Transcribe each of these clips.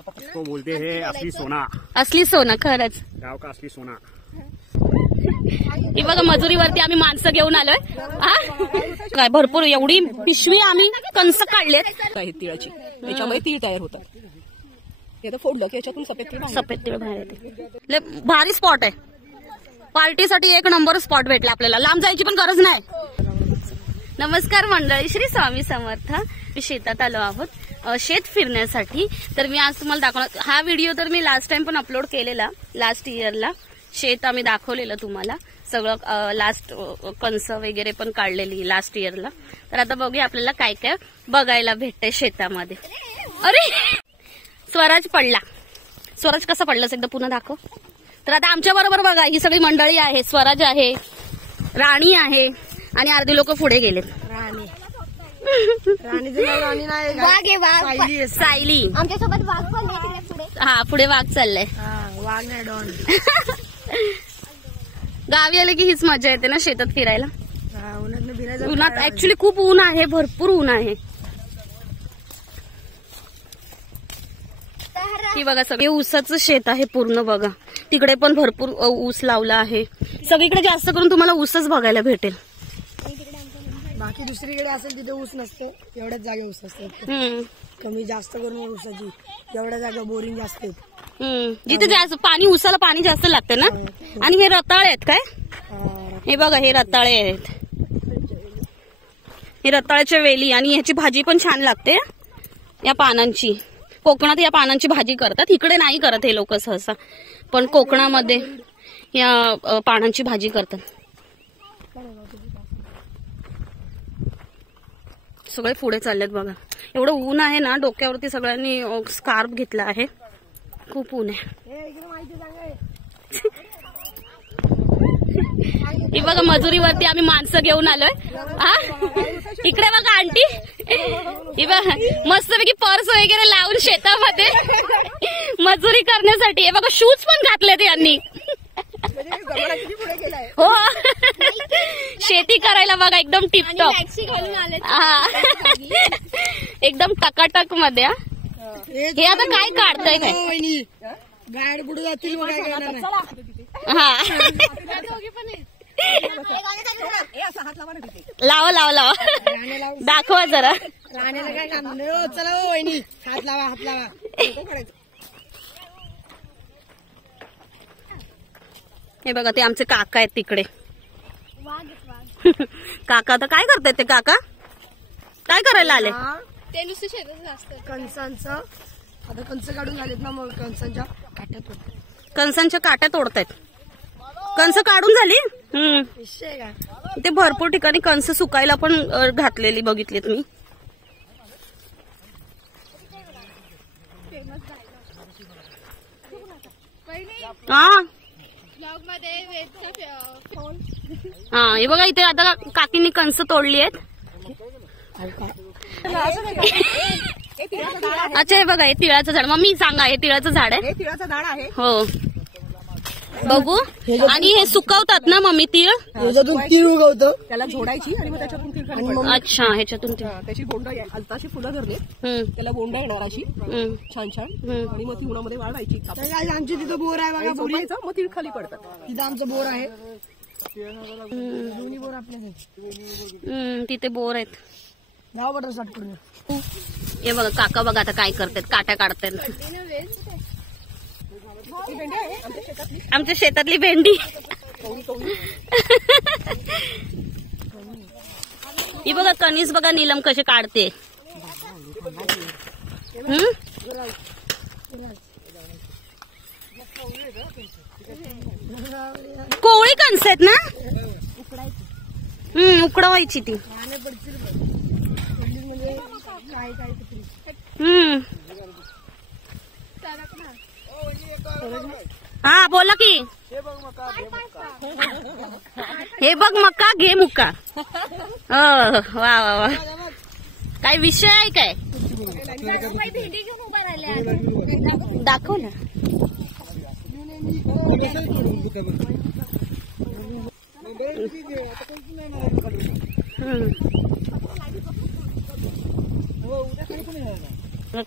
इसको बोलते हैं असली सोना. असली सोना, खरंच गाव का असली सोना. ही बघा मजुरीवरती आम्ही माणसं घेऊन आलोय. काय भरपूर एवढी पिशवी आम्ही कंस काढलेत तिळाची, त्याच्यामुळे तीळ तयार होतात. हे तर फोडलं की याच्यातून सफेद तीळ बाहेर येते. भारी स्पॉट आहे, पार्टीसाठी एक नंबर स्पॉट भेटला आपल्याला, लांब जायची पण गरज नाही. नमस्कार मंडळी, श्री स्वामी समर्थ. मी शेतात आलो आहोत शेत फिरण्यासाठी. तर मी आज तुम्हाला दाखवणार, हा व्हिडिओ तर मी लास्ट टाइम पण अपलोड केलेला, लास्ट इयरला शेत आम्ही दाखवलेलं तुम्हाला सगळं, लास्ट कणसं वगैरे पण काढलेली लास्ट इयरला. तर आता बघूया आपल्याला काय काय बघायला भेटतंय शेतामध्ये. अरे स्वराज पडला, स्वराज कसा पडलास एकदा पुन्हा दाखव. तर आता आमच्या बरोबर बघा ही सगळी मंडळी आहे. स्वराज आहे, राणी आहे आणि अर्धी लोक पुढे गेलेत. सायली आमच्यासोबत वाघ पण पुढे. हा पुढे वाघ चाललाय. वाघ नाही डॉन. गावी आले की हीच मजा येते ना शेतात फिरायला. उन्हात ऍक्च्युली खूप ऊन आहे, भरपूर ऊन आहे. ही बघा सगळे ऊसाचं शेत आहे पूर्ण. बघा तिकडे पण भरपूर ऊस लावला आहे. सगळीकडे जास्त करून तुम्हाला ऊसच बघायला भेटेल. बाकी दुसरीकडे असेल तिथे ऊस नसते, एवढ्याच जागे ऊस असते. कमी जास्त करून ऊसाची एवढ्या जागा बोरिंग जास्त आहेत. जिथे जास्त पाणी, ऊसाला पाणी जास्त लागते ना. आणि हे रताळे आहेत काय, हे बघा हे रताळे आहेत, हे रताळ्याच्या वेली. आणि ह्याची भाजी पण छान लागते या पानांची. कोकणात या पानांची भाजी करतात, इकडे नाही करत हे लोक सहसा, पण कोकणामध्ये या पानांची भाजी करतात. सगळे पुढे चाललेत बघा. एवढं ऊन आहे ना, डोक्यावरती सगळ्यांनी स्कार्फ घेतला आहे, खूप ऊन आहे. ही बघा मजुरीवरती आम्ही माणसं घेऊन आलोय. इकडे बघा आंटी, ही बघा मस्तपैकी पर्स वगैरे लावून शेतामध्ये मजुरी करण्यासाठी. हे बघा शूज पण घातलेत यांनी. हो शेती करायला बघा एकदम टिपटॉप, एकदम टकाटक मध्ये. हे आता काय काढताय काय, गाड कुठे जातील हा लावा लावा लावा, दाखवा जरा. राण्याला काय काम नाही. चला हो वहिनी, हात लावा हात लावा. हे बघा ते आमचे काका आहेत तिकडे. काका तर काय करतायत ते, काका काय करायला आले. ते नुसतं शेतात असतं कणसांचं. आता कणस काढून आलेत ना, मग कणसांच्या काट्या तोडतात. कणसांच्या काट्या तोडतायत. कणस काढून झाली. ते भरपूर ठिकाणी कणस सुकायला पण घातलेली बघितलीत मी. हा हे बघा इथे आता काकींनी कणस तोडली आहेत. अच्छा हे बघा हे तिळाचं झाड. मम्मी सांगा हे तिळाचं झाड आहे. तिळाचं झाड आहे हो बघू. आणि हे सुकवतात ना मम्मी तीळ, त्याच्यातून तीळ उगवतं, त्याला झोडायची आणि मग त्याच्यातून तीळ काढायची. अच्छा ह्याच्यातून त्याची बोंड अशी फुलं धरली, त्याला बोंड येणार अशी छान छान. आणि मग ती उन्हामध्ये वाळवायची. आमची तिथं बोर आहे बघा, बोर मग तीळ खाली पडतात. तिथं आमचं बोर आहे. दोन्ही बोर आपल्या तिथे बोर आहेत. गाव बटर स्टार्ट करून. हे बघा काका बघा आता काय करतात, काट्या काढतात. आमच्या शेतातली भेंडी. ही बघा कणीस बघा नीलम कसे काढते. कोवळी कणस आहेत ना, उकडवायची ती. हा बोला की. हे बघ मका घे मुक्का. वा वा वा, काय विषय आहे काय, दाखव ना.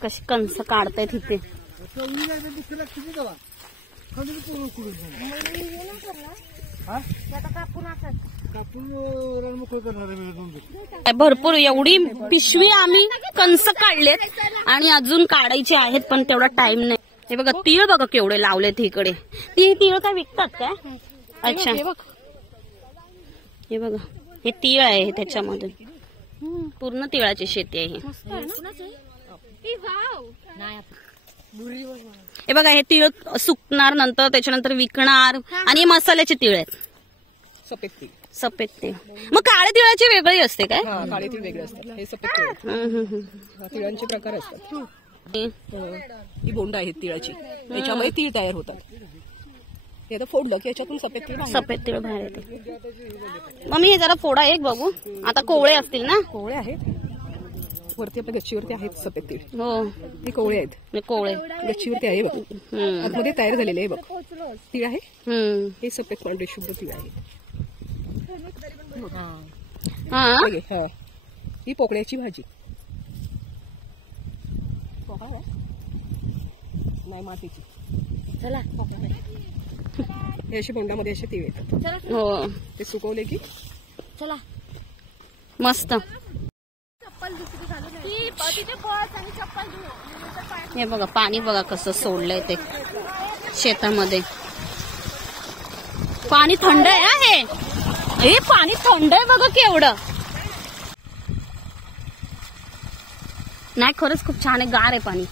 कशी कणस काढतायत इथे. भरपूर एवढी पिशवी आम्ही कंस काढलेत आणि अजून काढायचे आहेत, पण तेवढा टाइम नाही. हे बघा तीळ बघा केवढे लावलेत इकडे. ती तीळ काय विकतात काय? अच्छा हे बघा हे तीळ आहे त्याच्यामधून पूर्ण तिळाची शेती आहे. हे बघा हे तीळ सुकणार नंतर त्याच्यानंतर विकणार आणि हे मसाल्याचे तीळ आहेत. सफेद तीळ. सफेद तीळ. मग काळ्या तिळाची वेगळी असते काय? काळे तीळ वेगळे असतात, हे सफेद तीळ. तिळांचे प्रकार असतात. ही बोंड आहेत तिळाची, त्याच्यामध्ये तीळ तयार होतात. हे आता फोडलं की याच्यातून सफेद तीळ बाहेर येते. मम्मी हे जरा फोडा एक बघू. आता कोवळे असतील ना? कोवळे आहेत वरती, आपल्या गच्चीवरती आहेत सफेद तीळ. हो हे कोवळे आहेत. कोवळे गच्चीवरती आहे बघ, आतमध्ये तयार झालेले आहे बघ तीळ आहे. हे सफेद पांढरे शुद्ध तीळ आहेत. ही पोकळ्याची भाजी. नाही मातीची. चला हे असे बोंडामध्ये असे तीळ येतात. हो ते सुकवले की चला मस्त. हे बघा पाणी बघा कसं सोडलंय ते शेतामध्ये. पाणी थंड आहे. हे पाणी थंड आहे बघा केवढं. नाही खरंच खूप छान आहे, गार आहे पाणी.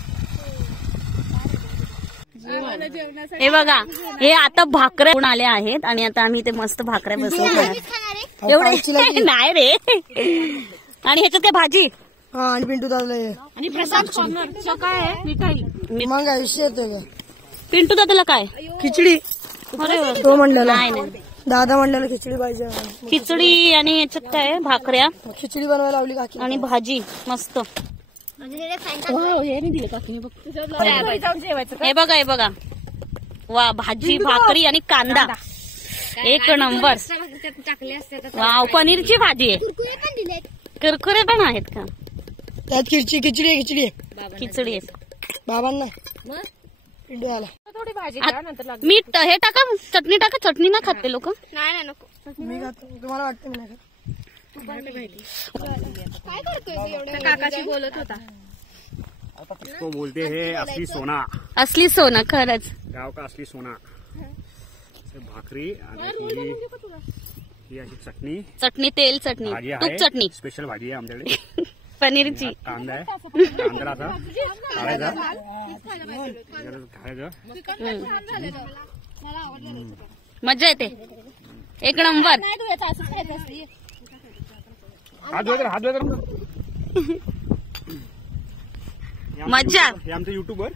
हे बघा हे आता भाकऱ्या आले आहेत आणि आता आम्ही ते मस्त भाकऱ्या बसवतो. एवढे नाही रे. आणि ह्याच्यात काय भाजी आणि पिंटू दादा आणि प्रसाद काय आहे? मग आयुष्य येतोय. पिंटू दादाला काय? खिचडी. अरे तो म्हणलेला नाही दादा म्हणलेला खिचडी पाहिजे. खिचडी आणि याच्यात काय भाकऱ्या खिचडी बनवायला लावली काकी आणि भाजी मस्त. हे बघा हे बघा वा भाजी भाकरी आणि कांदा एक नंबर. वाव पनीरची भाजी आहे. कुरकुरे पण आहेत का? त्यात खिचडी खिचडी आहे. बाबांना पिंटू आला. मीठ हे टाका, चटणी टाका. चटणी ना खाते लोक. नाही नको. मी खातो. तुम्हाला वाटतं मी नाही काय करतोय? काकाशी बोलत होता. इसको बोलते हैं असली सोना. असली सोना खरंच. गाव का असली सोना. भाकरी आणि ही अशी चटणी तेल चटणी भाजी तूप आहे. चटणी स्पेशल भाजी आहे आमच्याकडे. पनीरची. कांदा आहे. कांदा मजा येते एक नंबर. हात मजा. हे आमचे युट्यूबर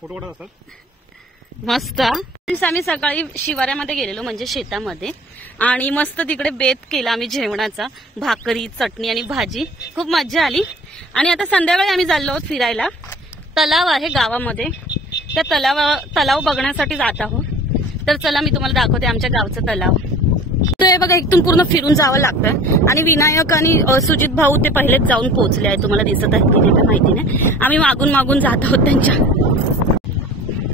फोटो काढत असतात. मस्त. आम्ही सकाळी शिवाऱ्यामध्ये गेलेलो म्हणजे शेतामध्ये आणि मस्त तिकडे बेत केला आम्ही जेवणाचा. भाकरी चटणी आणि भाजी. खूप मजा आली. आणि आता संध्याकाळी आम्ही चाललो आहोत फिरायला. तलाव आहे गावामध्ये. त्या तलाव बघण्यासाठी जात आहोत. तर चला मी तुम्हाला दाखवते आमच्या गावचं तलाव. तर हे बघा इथून पूर्ण फिरून जावं लागतं आणि विनायक आणि सुजित भाऊ ते पहिलेच जाऊन पोहोचले आहे. तुम्हाला दिसत आहे की नाही तर माहिती नाही. आम्ही मागून मागून जात आहोत त्यांच्या.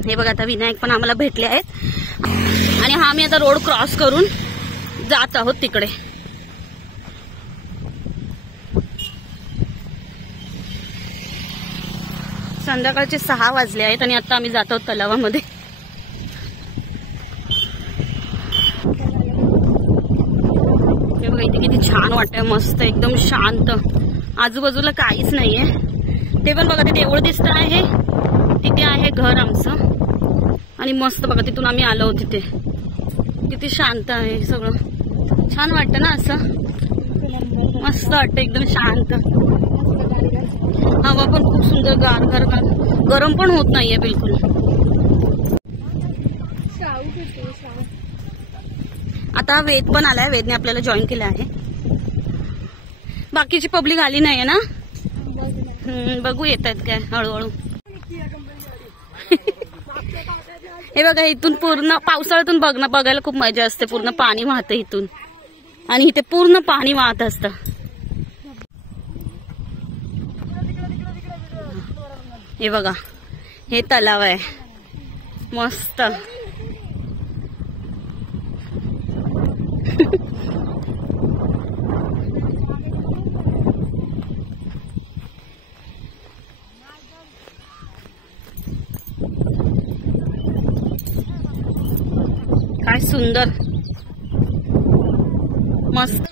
हे बघा आता विनायक पण आम्हाला भेटले आहेत आणि हा आम्ही आता रोड क्रॉस करून जात आहोत तिकडे. संध्याकाळचे 6 वाजले आहेत आणि आता आम्ही जात आहोत तलावामध्ये. हे बघा इथे किती छान वाटतंय. मस्त एकदम शांत. आजूबाजूला काहीच नाहीये. ते पण बघा ते देऊळ दिसत आहे. तिथे आहे घर आमचं आणि मस्त बघा तिथून आम्ही आलो आहोत. तिथे किती शांत आहे सगळं. छान वाटतं ना असं. मस्त वाटतं एकदम शांत. हवा पण खूप सुंदर गार गार गार. गरम पण होत नाहीये बिलकुल. आता वेद पण आलाय. वेदने आपल्याला जॉईन केलं आहे. बाकीची पब्लिक आली नाहीये ना. बघू येत आहेत काय हळूहळू. हे बघा इथून पूर्ण पावसाळ्यातून बघायला खूप मजा असते. पूर्ण पाणी वाहतं इथून आणि इथे पूर्ण पाणी वाहत असतं. हे बघा हे तलाव आहे मस्त. काय सुंदर मस्त.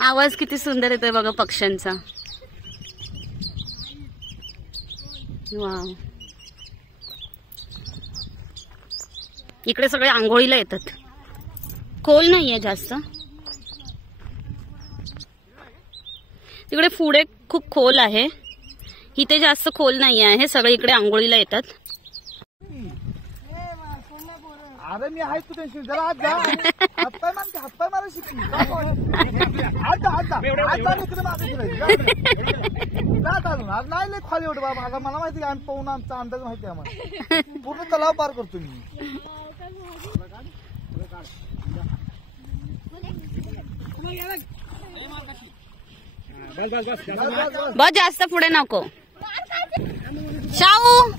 आवाज किती सुंदर येतोय बघा पक्ष्यांचा. वाव. इकडे सगळे आंघोळीला येतात. खोल नाहीये जास्त. तिकडे पुढे खूप खोल आहे, इथे जास्त खोल नाही आहे. सगळे इकडे आंघोळीला येतात. अरे मी आहे तू टेन्शन जरा आज जा. हातपाय मारते, हातपाय मारा शिकली. आज नाही लय खाली एवढं बाबा. आता मला माहिती आम्ही पाहून आमचा अंदाज माहिती आहे आम्हाला. पूर्ण तलाव पार करतो मी. बस जास्त पुढे नको. शाहू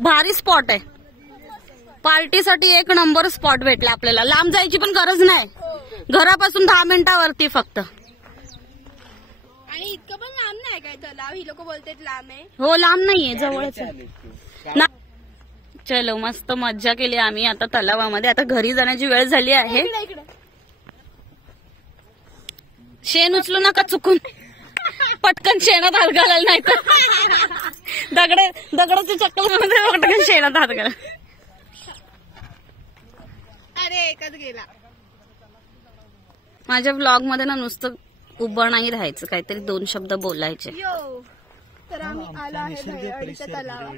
भारी स्पॉट आहे. पार्टीसाठी एक नंबर स्पॉट भेटला आपल्याला. लांब जायची पण गरज नाही. घरापासून 10 मिनिटावरती फक्त. आणि इतकं पण लांब नाही काय तलाव. ही लोक बोलतात लांब आहे. हो लांब नाहीये, जवळच आहे. चलो मस्त मज्जा केली आम्ही आता तलावामध्ये. आता घरी जाण्याची वेळ झाली आहे. शेण उचलू नका चुकून. पटकन शेणात हात घालायला नाही तर दगडाच्या चक्कलमध्ये पटकन शेणात हात घाला. अरे एकच गेला. माझ्या ब्लॉग मध्ये ना नुसतं उभं नाही राहायचं, काहीतरी 2 शब्द बोलायचे. यो तर आम्ही आलो आहे भैरवाडीच्या तलावावर.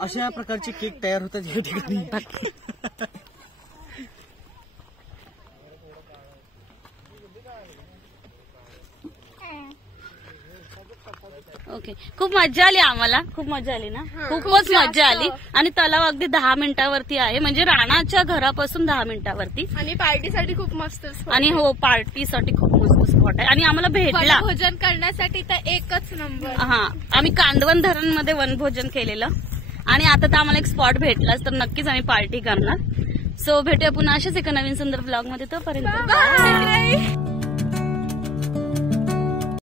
अशा प्रकारचे केक तयार होतात या ठिकाणी. ओके. खूप मजा आली आम्हाला. खूप मजा आली ना. खूपच मजा आली. आणि तलाव अगदी 10 मिनिटावरती आहे, म्हणजे राणाच्या घरापासून 10 मिनिटावरती. आणि पार्टीसाठी खूप मस्त spot आणि हो पार्टीसाठी खूप मस्त स्पॉट आहे. आणि आम्हाला भेटला वनभोजन करण्यासाठी तर एकच नंबर. हा. आम्ही कांदवन धरणमध्ये वनभोजन केलेलं आणि आता तर आम्हाला एक स्पॉट भेटलाच, तर नक्कीच आम्ही पार्टी करणार. सो भेटूया पुन्हा अशाच एका नवीन सुंदर ब्लॉग मध्ये. तोपर्यंत बाय.